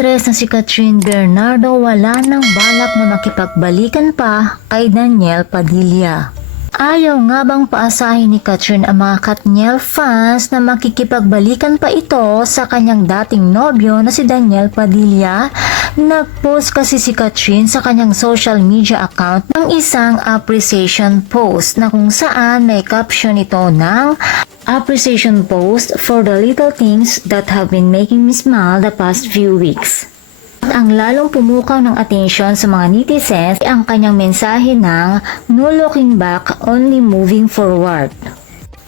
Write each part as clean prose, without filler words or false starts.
Aktres na si Kathryn Bernardo wala nang balak na makipagbalikan pa kay Daniel Padilla. Ayaw nga bang paasahin ni Kathryn ang mga Katniel fans na makikipagbalikan pa ito sa kanyang dating nobyo na si Daniel Padilla? Nag-post kasi si Kathryn sa kanyang social media account ng isang appreciation post na kung saan may caption ito ng appreciation post for the little things that have been making me smile the past few weeks. Ang lalong pumukaw ng atensyon sa mga netizens ay ang kanyang mensahe ng no looking back, only moving forward.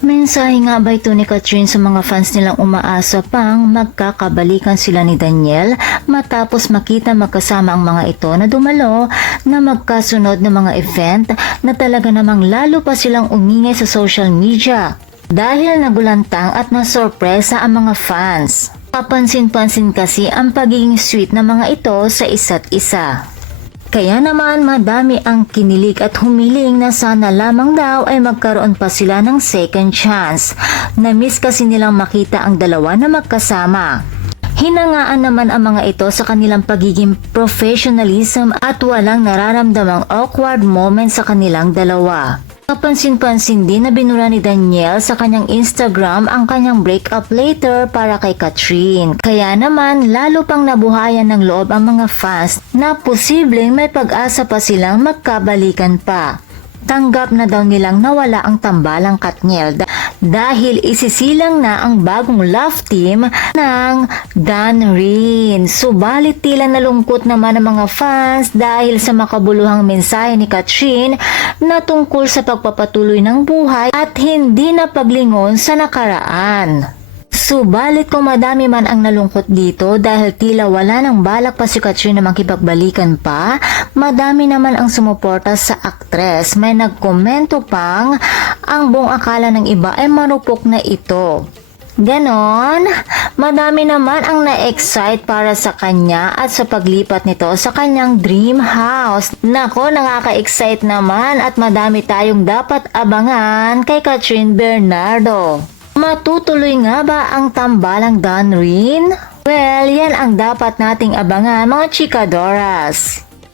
Mensahe nga ba ito ni Kathryn sa mga fans nilang umaasa pang magkakabalikan sila ni Daniel matapos makita magkasama ang mga ito na dumalo na magkasunod na mga event na talaga namang lalo pa silang umingay sa social media dahil nagulantang at nasorpresa ang mga fans. Papansin-pansin kasi ang pagiging sweet ng mga ito sa isa't isa. Kaya naman madami ang kinilig at humiling na sana lamang daw ay magkaroon pa sila ng second chance. Na-miss kasi nilang makita ang dalawa na magkasama. Hinangaan naman ang mga ito sa kanilang pagiging professionalism at walang nararamdamang awkward moment sa kanilang dalawa. Kapansin-pansin din na binura ni Daniel sa kanyang Instagram ang kanyang breakup later para kay Kathryn. Kaya naman lalo pang nabuhayan ng loob ang mga fans na posibleng may pag-asa pa silang magkabalikan pa. Tanggap na daw nilang nawala ang tambalang Katniel dahil isisilang na ang bagong love team ng Dan Rin. Subalit tila nalungkot naman ang mga fans dahil sa makabuluhang mensahe ni Kathryn na tungkol sa pagpapatuloy ng buhay at hindi na paglingon sa nakaraan. Subalit kung madami man ang nalungkot dito dahil tila wala nang balak pa si Kathryn na makipagbalikan pa, madami naman ang sumuporta sa aktres. May nagkomento pang ang buong akala ng iba ay marupok na ito. Ganon, madami naman ang na-excite para sa kanya at sa paglipat nito sa kanyang dream house. Nako, nakaka-excite naman at madami tayong dapat abangan kay Kathryn Bernardo. Matutuloy nga ba ang tambalang Dan Rin? Well, yan ang dapat nating abangan mga chikadoras.